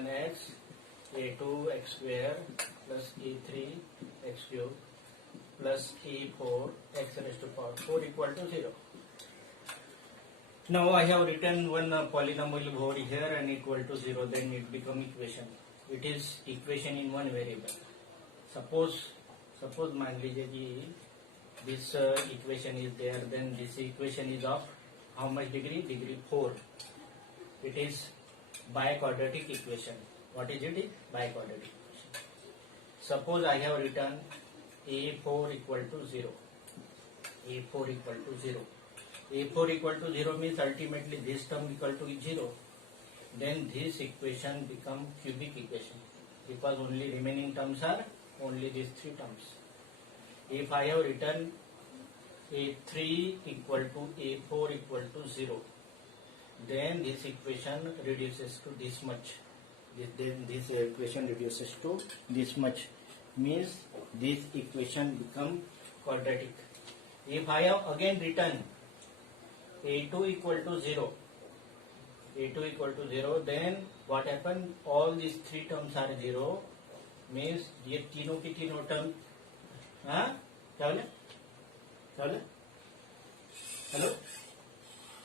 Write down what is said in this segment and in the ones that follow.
a1x a2x square plus a3x cube plus a4 x raised to power 4 equal to 0. Now I have written one polynomial over here and equal to 0, then it become equation. It is equation in one variable. Suppose मान लीजिए कि this equation is there, then this equation is of how much degree? Degree 4. It is biquadratic equation. What is it? Biquadratic equation. Suppose I have written a4 equal to 0. a4 equal to 0. a4 equal to 0 means ultimately this term equal to 0. Then this equation become cubic equation because only remaining terms are only these three terms. If I have written a3 equal to a4 equal to 0, then this equation reduces to this much. Then this equation reduces to this much, means this equation become quadratic. If I have again written a2 equal to 0, then what happen? All these three terms are 0, means ये तीनों की तीनों term, हाँ क्या बोले? Hello,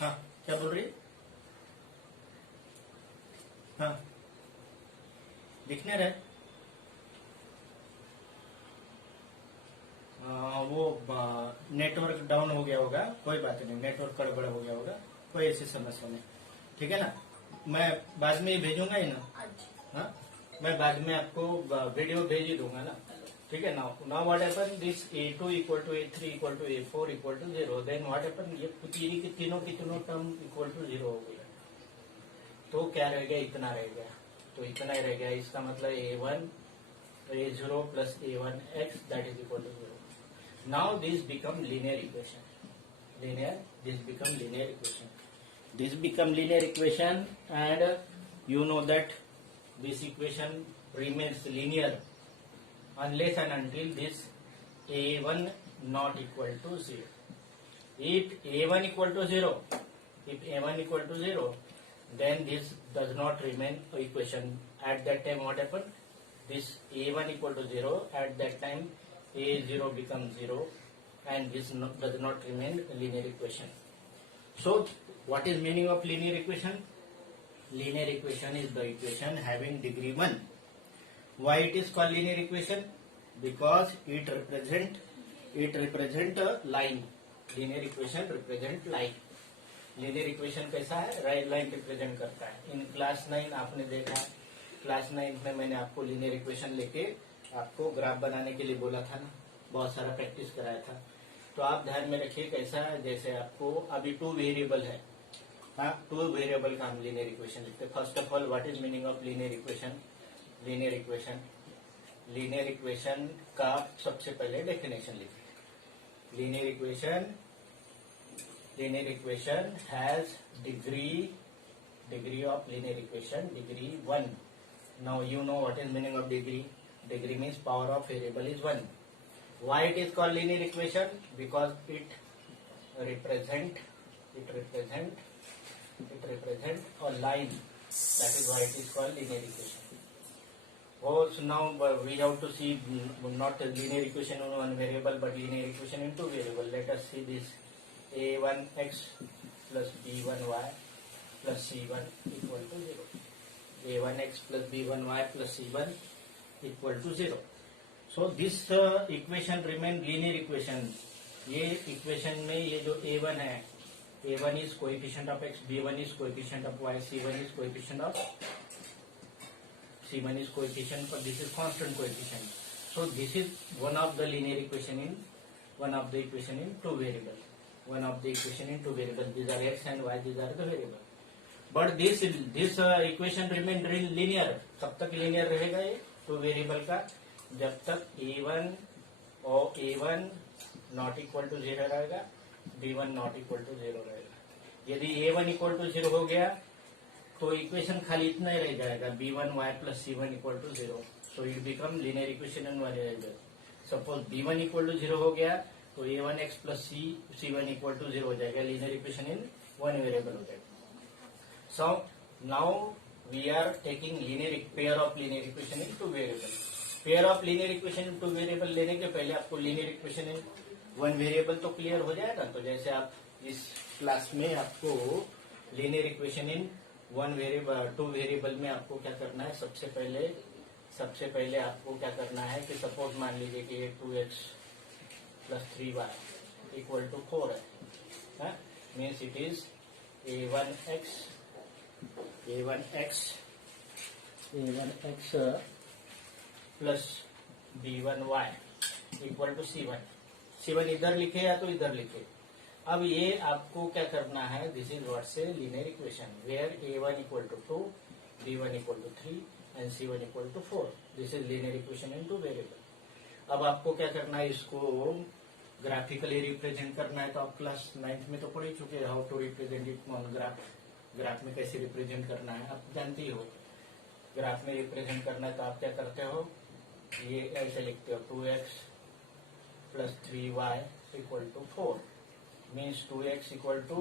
हाँ क्या बोल रही है? हाँ दिखने रहे वो नेटवर्क डाउन हो गया होगा, कोई बात नहीं, नेटवर्क गड़बड़ हो गया होगा, कोई ऐसी समस्या नहीं, ठीक है ना? मैं बाद में भेजूंगा ही ना, हाँ मैं बाद में आपको वीडियो भेज ही दूंगा ना, ठीक है? Now what happen, this a2 equal to a3 equal to a4 equal to 0, then what happen, ये तीनों की तीनों टर्म इक्वल टू 0 हो गया, तो क्या रह गया? इतना रह गया, तो इतना ही रह गया. इसका मतलब a0 plus a1x that is equal to 0. Now this become linear equation. This become linear equation, and you know that this equation remains linear unless and until this a1 not equal to 0. If a1 equal to 0, then this does not remain equation. At that time what happened? This a1 equal to 0, at that time a0 becomes 0, and this does not remain a linear equation. So what is meaning of linear equation? Linear equation is the equation having degree 1. Why it is called linear equation? Because it represent a line. Linear equation represent line. Linear equation कैसा है? Right line represent करता है. In class 9 आपने देखा, class 9 में मैंने आपको linear equation लेके आपको ग्राफ बनाने के लिए बोला था ना, बहुत सारा प्रैक्टिस कराया था. तो आप ध्यान में रखिए कैसा है. जैसे आपको अभी 2 वेरिएबल है, हाँ 2 वेरिएबल का हम लीनियर इक्वेशन लिखते हैं. First of all what is meaning of linear equation? Linear equation का सबसे पहले डेफिनेशन लिखिए. Linear equation has degree of linear equation, degree 1. Now you know what is meaning of degree. Degree means power of variable is 1. Why it is called linear equation? Because it represent a line. That is why it is called linear equation. So now we have to see not a linear equation on one variable, but linear equation in 2 variable. Let us see this. a1x plus b1y plus c1 equal to 0. a1x plus b1y plus c1 equal to 0. So this equation remain linear equation. ये equation में ये जो a1 है, a1 is coefficient of x, b1 is coefficient of y, c1 is coefficient, but this is constant coefficient. So this is one of the linear equation in 2 variable. These are x and y, these are the variable. But this equation remain linear. कब तक linear रहेगा ये 2 variable का? जब तक a1 not equal to 0 रहेगा, b1 not equal to 0 रहेगा. यदि a1 equal to 0 हो गया तो इक्वेशन खाली इतना ही रह जाएगा, b1y plus c1 equal to 0. So it become linear equation in one variable. Suppose b1 equal to 0 हो गया तो a1x plus c1 equal to 0 हो जाएगा. Linear equation in one variable हो जाएगा. So now we are taking linear pair of linear equation in two variable. Pair of linear equation in two variable लेने के पहले आपको linear equation in one variable तो clear हो जाएगा. तो जैसे आप इस क्लास में आपको linear equation in one variable two variable में आपको क्या करना है, सबसे पहले आपको क्या करना है कि सपोज मान लीजिए कि ये 2x plus 3y equal to 4 है. Means it is a1x plus b1y equal to c1 इधर लिखे या तो इधर लिखे. अब ये आपको क्या करना है, this is what say linear equation where a1 equal to 2, b1 equal to 3 and c1 equal to 4. This is linear equation in two variable. अब आपको क्या करना है, इसको ग्राफिकली रिप्रेजेंट करना है. तो आप क्लास 9th में तो पढ़ ही चुके हैं how to represent it on graph में कैसे रिप्रेजेंट करना है आप जानते ही हो. ग्राफ में रिप्रेजेंट करना है तो आप क्या करते हो, ये ऐसे लिखते हो 2x plus 3y equal to 4. Means 2x equal to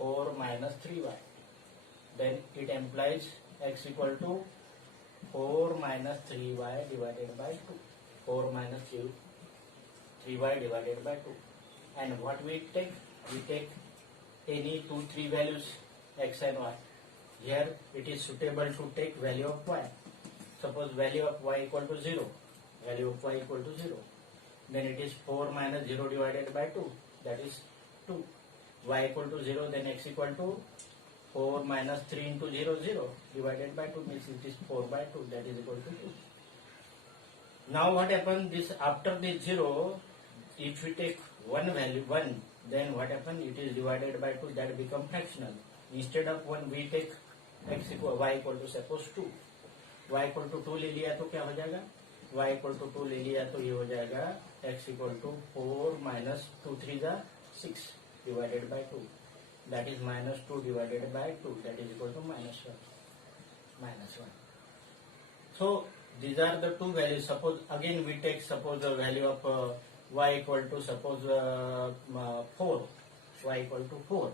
4 minus 3y. Then it implies x equal to 4 minus 3y divided by 2. 4 minus 3y divided by 2. And what we take any 2, 3 values x and y. Here it is suitable to take value of y. Suppose value of y equal to 0. Value of y equal to 0. Then it is 4 minus 0 divided by 2. That is 2. Y equal to 0. Then x equal to 4 minus 3 into 0, 0 divided by 2 means it is 4 by 2. That is equal to 2. Now what happens, this after this 0, if we take one value 1, then what happens, it is divided by 2, that become fractional. Instead of 1 we take x equal y equal to suppose 2. y equal to 2 ले लिया तो क्या हो जाएगा, y equal to 2 ले लिया तो ये हो जाएगा x equal to 4 minus 2 3 जा 6 divided by 2. That is minus 2 divided by 2. That is equal to minus 1. So these are the two values. Suppose again we take suppose the value of y equal to suppose 4. Y equal to 4.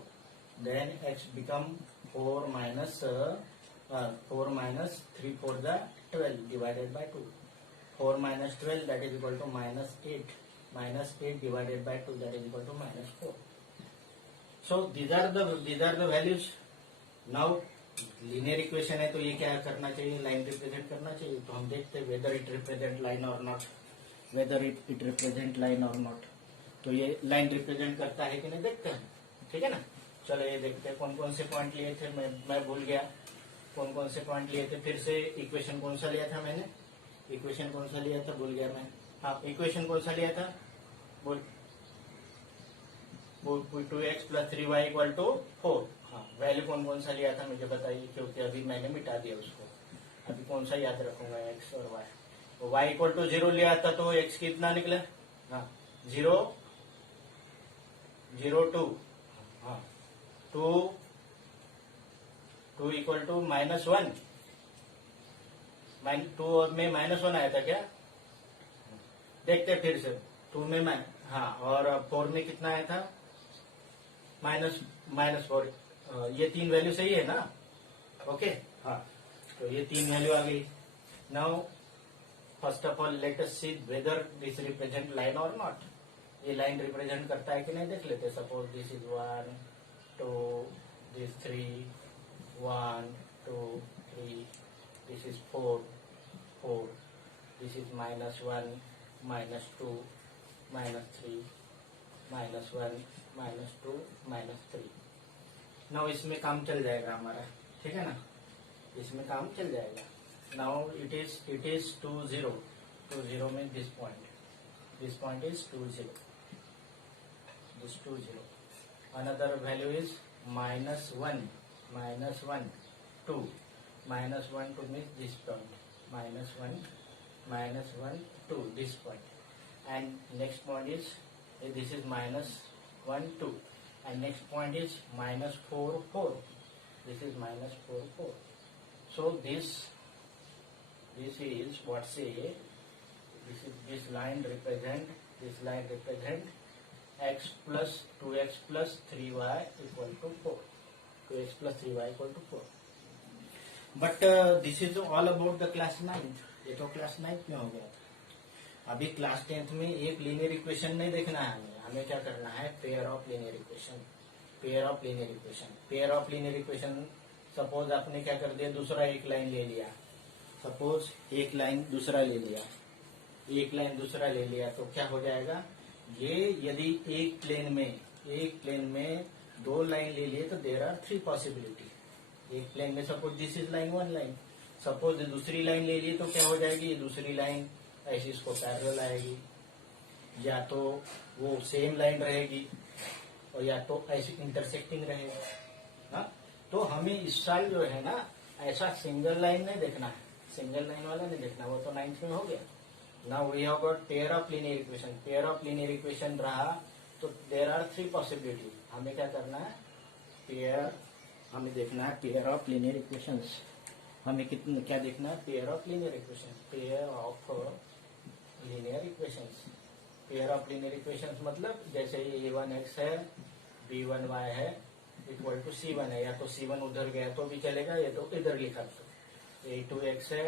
Then x become 4 minus 3 4 the 12 divided by 2. 4 minus 12 that is equal to minus 8. Minus 8 divided by 2 that is equal to minus 4. So these are the values. Now linear equation है तो ये क्या करना चाहिए, line represent करना चाहिए. तो हम देखते हैं वेदर इट रिप्रेजेंट लाइन और not. Whether it represent line और नॉट. तो ये लाइन रिप्रेजेंट करता है कि नहीं देखते हैं. ठीक है ना. चलो ये देखते हैं कौन कौन से पॉइंट लिए थे. मैं भूल गया कौन कौन से पॉइंट लिए थे. फिर से इक्वेशन कौन सा लिया था मैंने, इक्वेशन कौन सा लिया था भूल गया मैं. हाँ इक्वेशन कौन सा लिया था बोल. 2x plus 3y equal to 4. हाँ वैल्यू कौन कौन सा लिया था मुझे बताइए, क्योंकि अभी मैंने मिटा दिया उसको. अभी कौन सा याद रखूंगा, x और y. तो y इक्वल टू 0 लिया था तो x कितना निकला. हाँ 0 0 2. हाँ 2 इक्वल टू माइनस 1. 2 में माइनस 1 आया था क्या, देखते फिर से. 2 में हाँ और 4 में कितना आया था, माइनस 4. ये 3 वैल्यू सही है ना. ओके हाँ तो ये 3 वैल्यू आ गई. Now first of all let us see whether this represent line और नॉट. ये लाइन रिप्रेजेंट करता है कि नहीं देख लेते. Suppose this is 1 2 this 3 1 2 3 this is 4 this is minus 1 minus 2 minus 3 minus 1 minus 2 minus 3. Now इसमें काम चल जाएगा हमारा. ठीक है ना, इसमें काम चल जाएगा. नाउ इट इज 2 0 में this point is 2 0. This 2 0. Another value is minus 1 2 minus 1 2 means this point. minus 1 2 this point. And next point is this is minus 1 2 and next point is minus 4 4. This is minus 4 4. So this is what say this line represent x plus 2x plus 3y equal to 4. 2x plus 3y equal to 4. But this is all about the class 9th। ये तो class 9th में हो गया था। अभी class 10th में एक linear equation नहीं देखना है हमें क्या करना है, pair of linear equation. Pair of linear equation, pair of linear equation. Suppose आपने क्या कर दिया, दूसरा एक लाइन ले लिया, सपोज एक लाइन दूसरा ले लिया, एक लाइन दूसरा ले लिया, तो क्या हो जाएगा, ये यदि एक प्लेन में दो लाइन ले लिए तो देर आर 3 पॉसिबिलिटी। एक प्लेन में suppose this is line 1 line, suppose दूसरी लाइन ले लिए तो क्या हो जाएगी, ये दूसरी लाइन ऐसी इसको पैरेलल आएगी, या तो वो सेम लाइन रहेगी और या तो ऐसी इंटरसेक्टिंग रहेगा। हाँ, तो हमें इस साल जो है ना ऐसा सिंगल लाइन नहीं देखना है, सिंगल लाइन वाला नहीं देखना, वो तो 9th में हो गया। Now we have got pair of linear equation. Pair of linear equation रहा तो देर आर 3 पॉसिबिलिटी। हमें क्या करना है, पेयर, हमें देखना है पेयर ऑफ लीनियर इक्वेशंस। हमें कितने क्या देखना है, pair of linear equation, pair of linear equations. Pair of linear equations मतलब जैसे ये a1x है, b1y है, इक्वल टू c1 है, या तो c1 उधर गया तो भी चलेगा, ये तो इधर लिखा तो a2x है,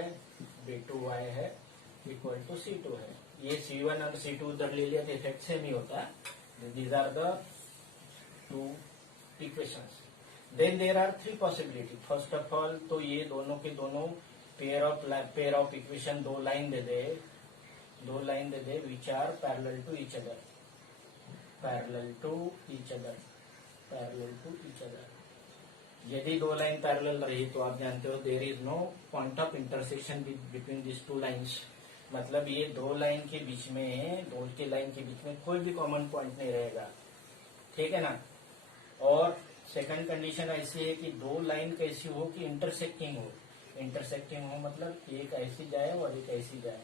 b2y है, इक्वल टू c2 है। ये c1 और c2 उधर ले लिया तो इफेक्ट सेम ही होता है। These are the 2 equations. Then there are 3 possibility. First of all तो ये दोनों के दोनों पेयर ऑफ इक्वेशन दो लाइन दे दे which are parallel to each other, parallel to each other, parallel to each other. यदि दो लाइन पैरेलल रही तो आप जानते हो there is no point of intersection between this 2 lines. मतलब ये दो लाइन के बीच में, दो के लाइन के बीच में कोई भी कॉमन पॉइंट नहीं रहेगा, ठीक है ना। और सेकंड कंडीशन ऐसी है कि दो लाइन कैसी हो कि इंटरसेक्टिंग हो। इंटरसेक्टिंग हो मतलब एक ऐसी जाए और एक ऐसी जाए।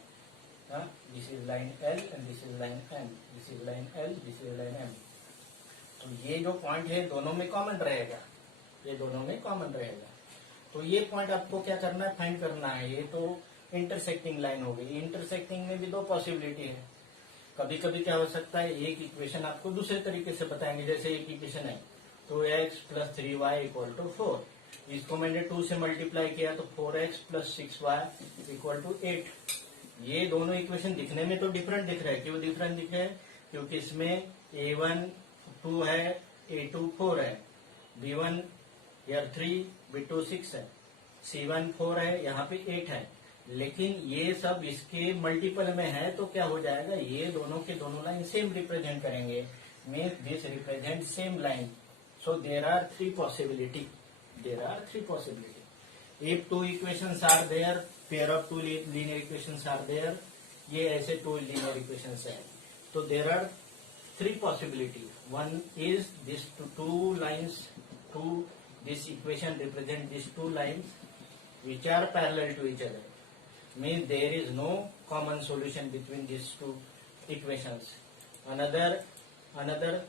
This is line L and this is line M, this is line L, this is line M. तो ये जो पॉइंट है दोनों में कॉमन रहेगा, ये दोनों में कॉमन रहेगा। तो ये पॉइंट आपको क्या करना है, फाइंड करना है। ये तो इंटरसेक्टिंग लाइन हो गई। इंटरसेक्टिंग में भी 2 पॉसिबिलिटी है। कभी कभी क्या हो सकता है, एक इक्वेशन आपको दूसरे तरीके से बताएंगे। जैसे एक इक्वेशन है तो x + 3y = 4, इसको मैंने 2 से मल्टीप्लाई किया तो 4x + 6y = 8। ये दोनों इक्वेशन दिखने में तो डिफरेंट दिख रहे हैं। क्यों डिफरेंट दिख रहे हैं, क्योंकि इसमें a1 2 है, a2 4 है, b1 यहाँ 3, b2 6 है, c1 4 है, यहाँ पे 8 है। लेकिन ये सब इसके मल्टीपल में है तो क्या हो जाएगा, ये दोनों के दोनों लाइन सेम रिप्रेजेंट करेंगे, means this represent same line. So there are 3 possibility. There are 3 possibility. If 2 equations are there, pair of 2 linear equations are there. ये ऐसे 2 linear equations है। तो there are 3 possibility. One is this 2 lines, this equation represent these 2 lines which are parallel to each other. Means there is no common solution between these 2 equations. Another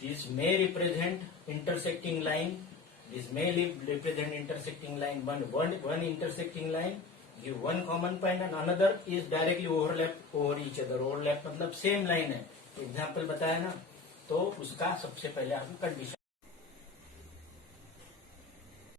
this may represent intersecting line. This may represent intersecting line. One intersecting line give one common point and another is directly overlap over each other. Overlap मतलब same line है। Example बताया ना, तो उसका सबसे पहले आपको condition